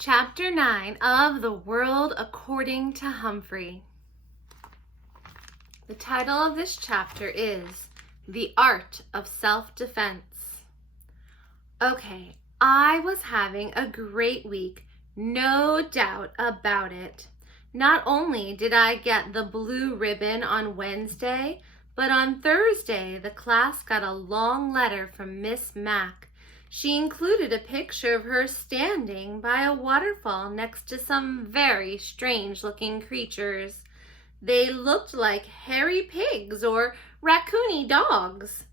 Chapter 9 of The World According to Humphrey. The title of this chapter is The Art of Self-Defense. Okay, I was having a great week, no doubt about it. Not only did I get the blue ribbon on Wednesday, but on Thursday the class got a long letter from Miss Mack. She included a picture of her standing by a waterfall next to some very strange-looking creatures. They looked like hairy pigs or raccoony dogs.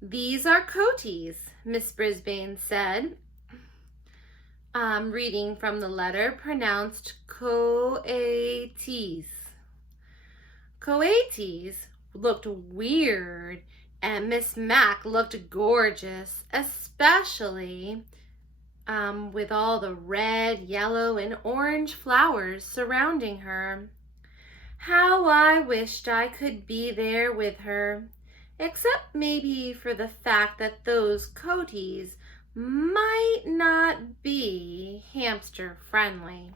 "These are coaties," Miss Brisbane said. Reading from the letter, pronounced coaties. Coaties looked weird, and Miss Mack looked gorgeous, especially with all the red, yellow, and orange flowers surrounding her. How I wished I could be there with her, except maybe for the fact that those coaties might not be hamster friendly.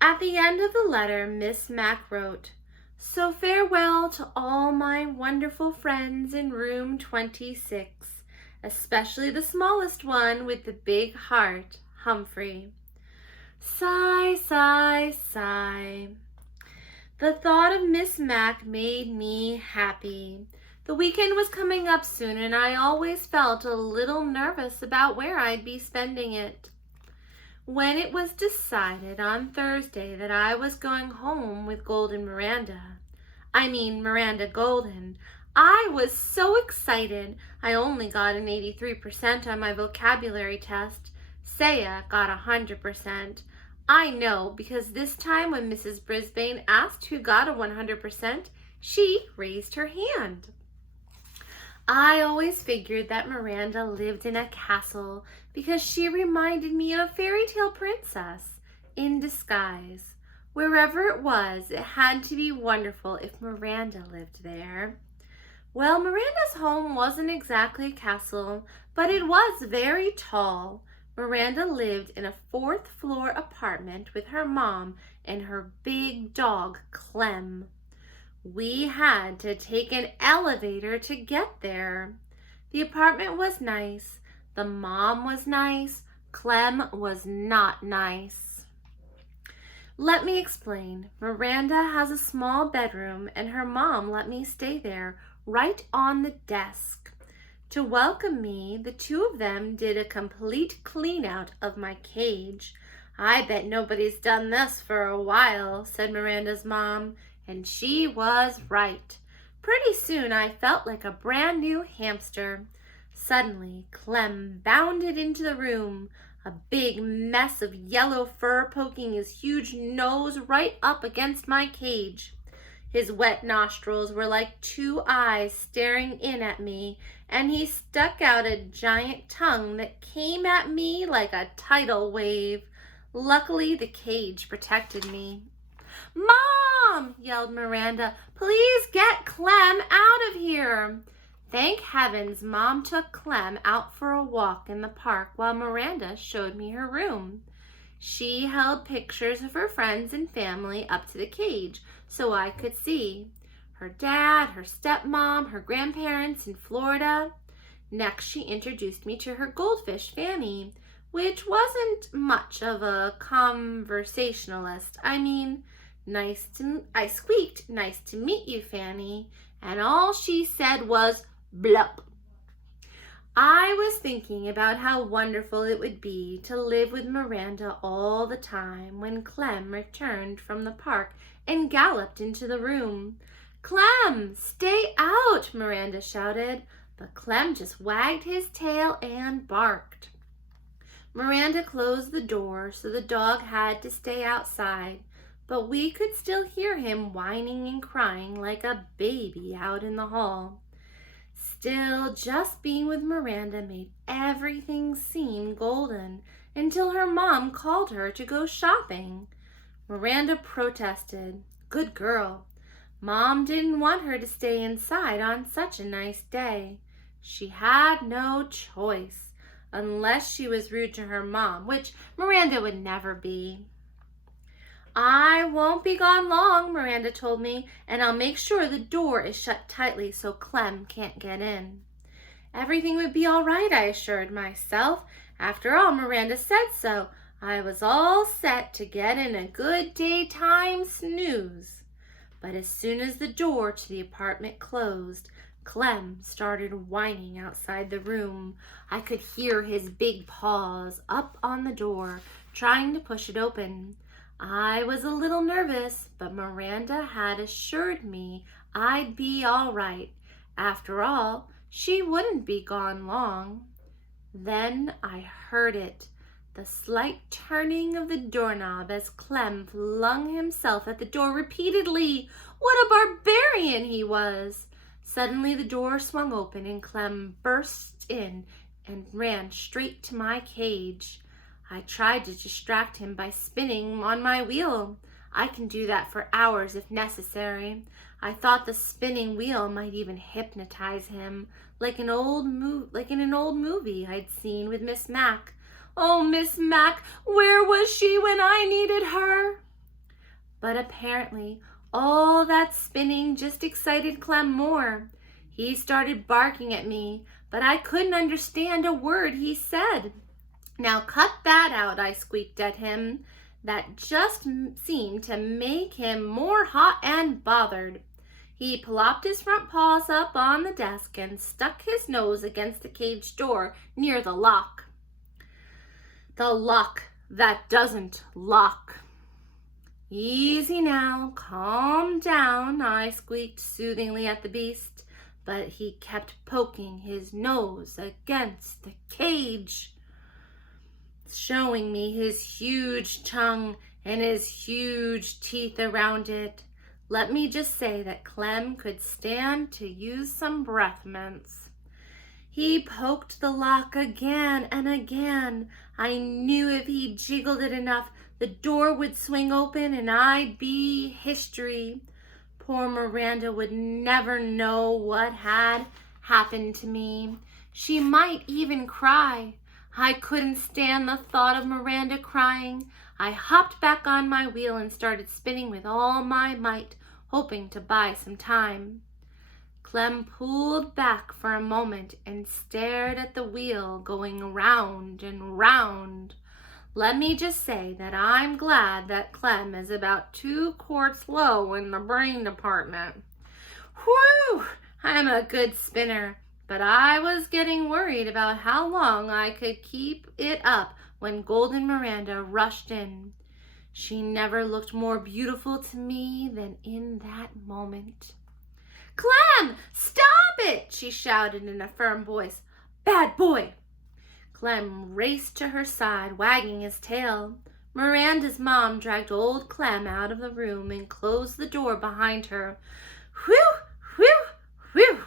At the end of the letter, Miss Mack wrote, "So farewell to all my wonderful friends in room 26, especially the smallest one with the big heart, Humphrey." Sigh, sigh, sigh. The thought of Miss Mack made me happy. The weekend was coming up soon, and I always felt a little nervous about where I'd be spending it. When it was decided on Thursday that I was going home with Miranda Golden, I was so excited. I only got an 83% on my vocabulary test. Saya got 100%. I know, because this time when Mrs. Brisbane asked who got a 100%, she raised her hand. I always figured that Miranda lived in a castle because she reminded me of a fairy tale princess in disguise. Wherever it was, it had to be wonderful if Miranda lived there. Well, Miranda's home wasn't exactly a castle, but it was very tall. Miranda lived in a 4th-floor apartment with her mom and her big dog, Clem. We had to take an elevator to get there. The apartment was nice. The mom was nice. Clem was not nice. Let me explain. Miranda has a small bedroom, and her mom let me stay there, right on the desk. To welcome me, the two of them did a complete clean-out of my cage. "I bet nobody's done this for a while," said Miranda's mom. And she was right. Pretty soon I felt like a brand new hamster. Suddenly, Clem bounded into the room, a big mess of yellow fur poking his huge nose right up against my cage. His wet nostrils were like 2 eyes staring in at me, and he stuck out a giant tongue that came at me like a tidal wave. Luckily, the cage protected me. "Mom!" yelled Miranda. "Please get Clem out of here!" Thank heavens, Mom took Clem out for a walk in the park while Miranda showed me her room. She held pictures of her friends and family up to the cage so I could see. Her dad, her stepmom, her grandparents in Florida. Next, she introduced me to her goldfish, Fanny, which wasn't much of a conversationalist. I squeaked, "Nice to meet you, Fanny," and all she said was, "Blup." I was thinking about how wonderful it would be to live with Miranda all the time when Clem returned from the park and galloped into the room. "Clem, stay out!" Miranda shouted, but Clem just wagged his tail and barked. Miranda closed the door, so the dog had to stay outside, but we could still hear him whining and crying like a baby out in the hall. Still, just being with Miranda made everything seem golden until her mom called her to go shopping. Miranda protested. Good girl. Mom didn't want her to stay inside on such a nice day. She had no choice. unless she was rude to her mom, which Miranda would never be. I won't be gone long, Miranda told me, and I'll make sure the door is shut tightly so Clem can't get in. Everything would be all right, I assured myself. After all, Miranda said so. I was all set to get in a good daytime snooze. But as soon as the door to the apartment closed, Clem started whining outside the room. I could hear his big paws up on the door, trying to push it open. I was a little nervous, but Miranda had assured me I'd be all right. After all, she wouldn't be gone long. Then I heard it, the slight turning of the doorknob as Clem flung himself at the door repeatedly. What a barbarian he was! Suddenly the door swung open and Clem burst in and ran straight to my cage. I tried to distract him by spinning on my wheel. I can do that for hours if necessary. I thought the spinning wheel might even hypnotize him, like in an old movie I'd seen with Miss Mac. Oh, Miss Mac, where was she when I needed her? But apparently, all that spinning just excited Clem more. He started barking at me, but I couldn't understand a word he said. Now cut that out, I squeaked at him. That just seemed to make him more hot and bothered. He plopped his front paws up on the desk and stuck his nose against the cage door near the lock. The lock that doesn't lock. Easy now, calm down, I squeaked soothingly at the beast, but he kept poking his nose against the cage, showing me his huge tongue and his huge teeth around it. Let me just say that Clem could stand to use some breath mints. He poked the lock again and again. I knew if he jiggled it enough, the door would swing open and I'd be history. Poor Miranda would never know what had happened to me. She might even cry. I couldn't stand the thought of Miranda crying. I hopped back on my wheel and started spinning with all my might, hoping to buy some time. Clem pulled back for a moment and stared at the wheel going round and round. Let me just say that I'm glad that Clem is about 2 quarts low in the brain department. Whew! I'm a good spinner. But I was getting worried about how long I could keep it up when Golden Miranda rushed in. She never looked more beautiful to me than in that moment. "Clem, stop it!" she shouted in a firm voice. "Bad boy!" Clem raced to her side, wagging his tail. Miranda's mom dragged old Clem out of the room and closed the door behind her. Whew! Whew! Whew!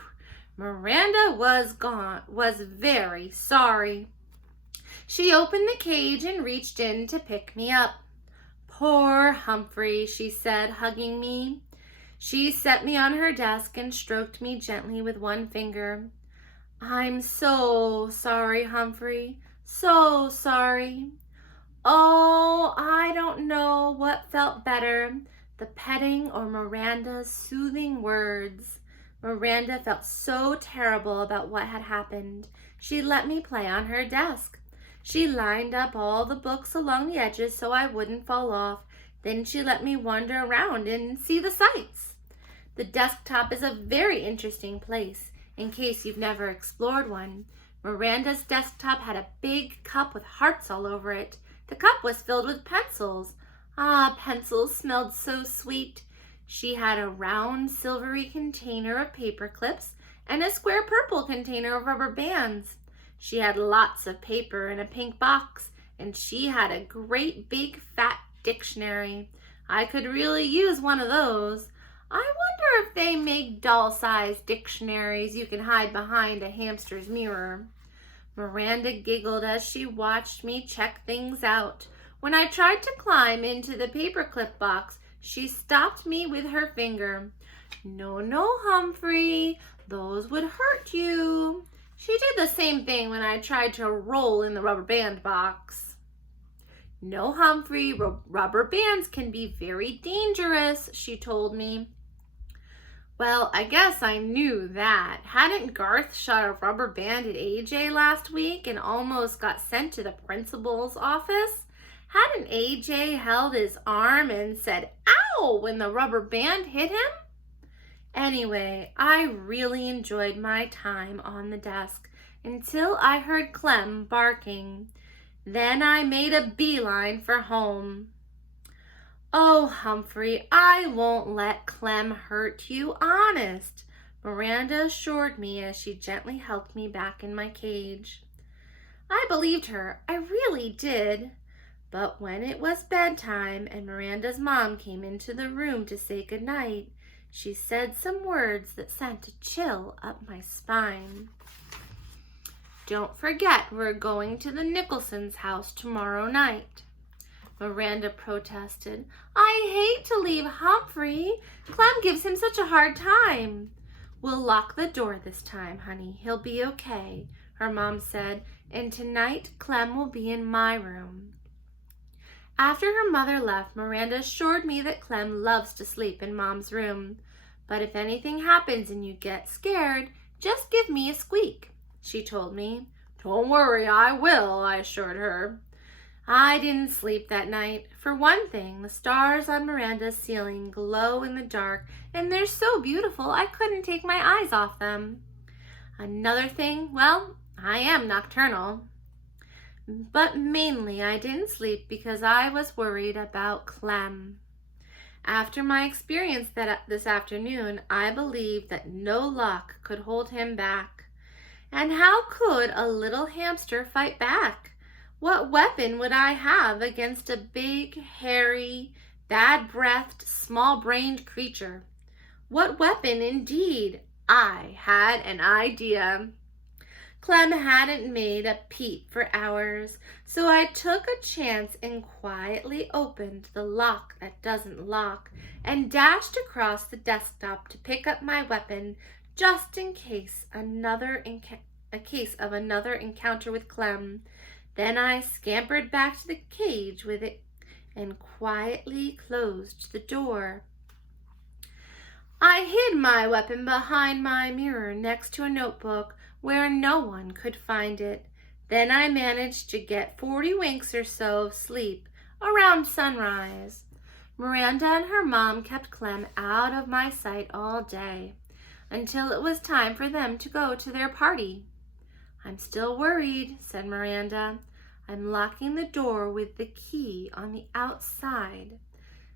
Miranda was very sorry. She opened the cage and reached in to pick me up. "Poor Humphrey," she said, hugging me. She set me on her desk and stroked me gently with one finger. "I'm so sorry, Humphrey, so sorry." Oh, I don't know what felt better, the petting or Miranda's soothing words. Miranda felt so terrible about what had happened. She let me play on her desk. She lined up all the books along the edges so I wouldn't fall off. Then she let me wander around and see the sights. The desktop is a very interesting place, in case you've never explored one. Miranda's desktop had a big cup with hearts all over it. The cup was filled with pencils. Ah, pencils smelled so sweet. She had a round silvery container of paper clips and a square purple container of rubber bands. She had lots of paper in a pink box, and she had a great big fat dictionary. I could really use one of those. I wonder if they make doll-sized dictionaries you can hide behind a hamster's mirror. Miranda giggled as she watched me check things out. When I tried to climb into the paperclip box, she stopped me with her finger. "No, no, Humphrey, those would hurt you." She did the same thing when I tried to roll in the rubber band box. No, Humphrey, rubber bands can be very dangerous, she told me. Well, I guess I knew that. Hadn't Garth shot a rubber band at AJ last week and almost got sent to the principal's office? Hadn't AJ held his arm and said, "Ow!" when the rubber band hit him? Anyway, I really enjoyed my time on the desk until I heard Clem barking. Then I made a beeline for home. Oh, Humphrey, I won't let Clem hurt you, honest, Miranda assured me as she gently helped me back in my cage. I believed her, I really did. But when it was bedtime and Miranda's mom came into the room to say goodnight, she said some words that sent a chill up my spine. Don't forget, we're going to the Nicholsons' house tomorrow night, Miranda protested. I hate to leave Humphrey. Clem gives him such a hard time. We'll lock the door this time, honey. He'll be okay, her mom said, and tonight Clem will be in my room. After her mother left, Miranda assured me that Clem loves to sleep in Mom's room. But if anything happens and you get scared, just give me a squeak, she told me. Don't worry, I will, I assured her. I didn't sleep that night. For one thing, the stars on Miranda's ceiling glow in the dark, and they're so beautiful I couldn't take my eyes off them. Another thing, well, I am nocturnal. But mainly I didn't sleep because I was worried about Clem. After my experience this afternoon, I believed that no lock could hold him back. And how could a little hamster fight back? What weapon would I have against a big, hairy, bad-breathed, small-brained creature? What weapon, indeed? I had an idea. Clem hadn't made a peep for hours, so I took a chance and quietly opened the lock that doesn't lock and dashed across the desktop to pick up my weapon just in case of another encounter with Clem. Then I scampered back to the cage with it and quietly closed the door. I hid my weapon behind my mirror next to a notebook where no one could find it. Then I managed to get 40 winks or so of sleep around sunrise. Miranda and her mom kept Clem out of my sight all day until it was time for them to go to their party. I'm still worried, said Miranda. I'm locking the door with the key on the outside.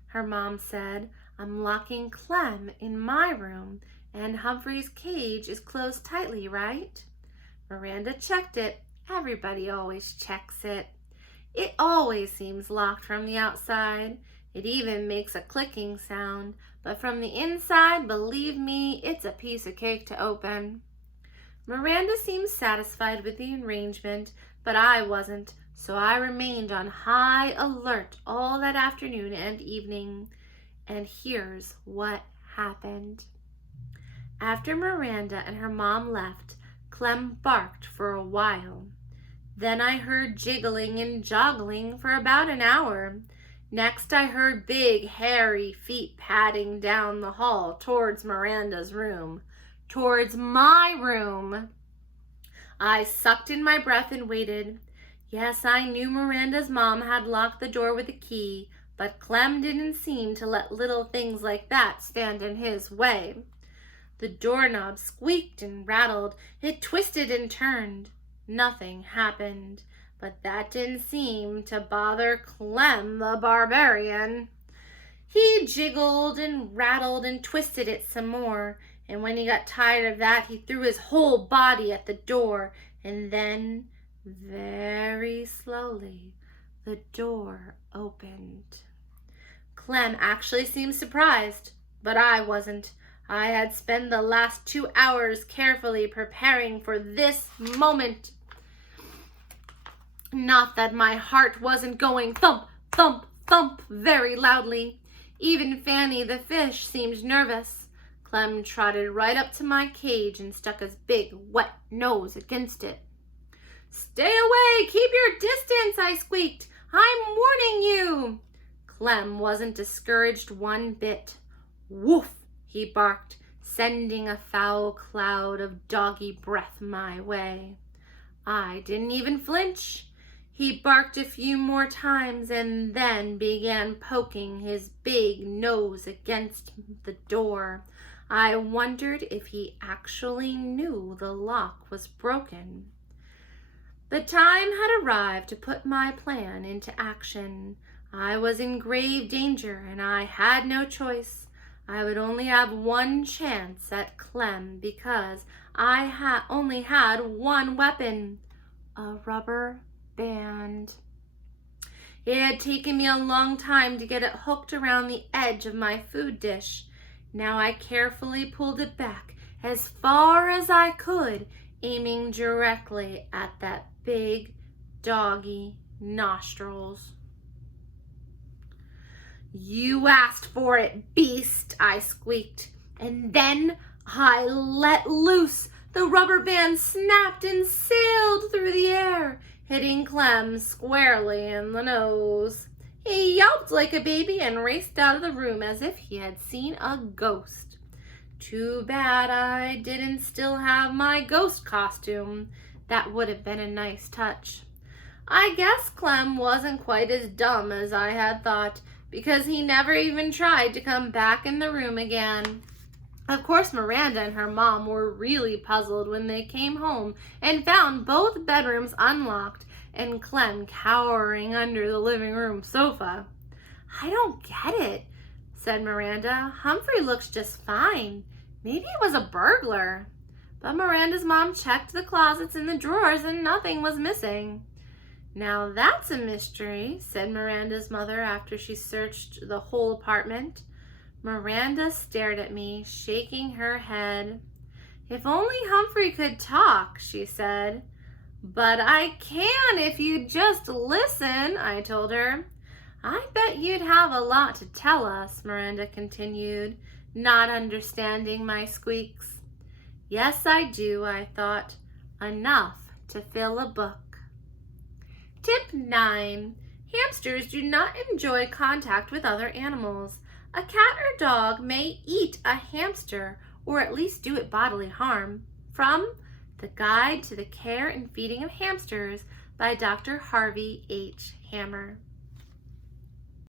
Her mom said, I'm locking Clem in my room, and Humphrey's cage is closed tightly, right? Miranda checked it. Everybody always checks it. It always seems locked from the outside. It even makes a clicking sound, but from the inside, believe me, it's a piece of cake to open. Miranda seemed satisfied with the arrangement, but I wasn't, so I remained on high alert all that afternoon and evening. And here's what happened. After Miranda and her mom left, Clem barked for a while. Then I heard jiggling and joggling for about an hour. Next I heard big, hairy feet padding down the hall towards Miranda's room. Towards my room. I sucked in my breath and waited. Yes, I knew Miranda's mom had locked the door with a key, but Clem didn't seem to let little things like that stand in his way. The doorknob squeaked and rattled. It twisted and turned. Nothing happened, but that didn't seem to bother Clem the barbarian. He jiggled and rattled and twisted it some more, and when he got tired of that, he threw his whole body at the door, and then, very slowly, the door opened. Clem actually seemed surprised, but I wasn't. I had spent the last 2 hours carefully preparing for this moment. Not that my heart wasn't going thump, thump, thump very loudly. Even Fanny the fish seemed nervous. Clem trotted right up to my cage and stuck his big, wet nose against it. "Stay away! Keep your distance!" I squeaked. "I'm warning you!" Clem wasn't discouraged one bit. "Woof!" he barked, sending a foul cloud of doggy breath my way. I didn't even flinch. He barked a few more times and then began poking his big nose against the door. I wondered if he actually knew the lock was broken. The time had arrived to put my plan into action. I was in grave danger and I had no choice. I would only have one chance at Clem because I only had one weapon, a rubber band. It had taken me a long time to get it hooked around the edge of my food dish. Now I carefully pulled it back as far as I could, aiming directly at that big doggy nostrils. "You asked for it, beast," I squeaked, and then I let loose. The rubber band snapped and sailed through the air, hitting Clem squarely in the nose. He yelped like a baby and raced out of the room as if he had seen a ghost. Too bad I didn't still have my ghost costume. That would have been a nice touch. I guess Clem wasn't quite as dumb as I had thought, because he never even tried to come back in the room again. Of course, Miranda and her mom were really puzzled when they came home and found both bedrooms unlocked and Clem cowering under the living room sofa. "I don't get it," said Miranda. "Humphrey looks just fine. Maybe it was a burglar." But Miranda's mom checked the closets and the drawers and nothing was missing. "Now that's a mystery," said Miranda's mother after she searched the whole apartment. Miranda stared at me, shaking her head. "If only Humphrey could talk," she said. "But I can if you just listen," I told her. "I bet you'd have a lot to tell us," Miranda continued, not understanding my squeaks. Yes, I do, I thought. Enough to fill a book. Tip 9. Hamsters do not enjoy contact with other animals. A cat or dog may eat a hamster or at least do it bodily harm. From The Guide to the Care and Feeding of Hamsters by Dr. Harvey H. Hammer.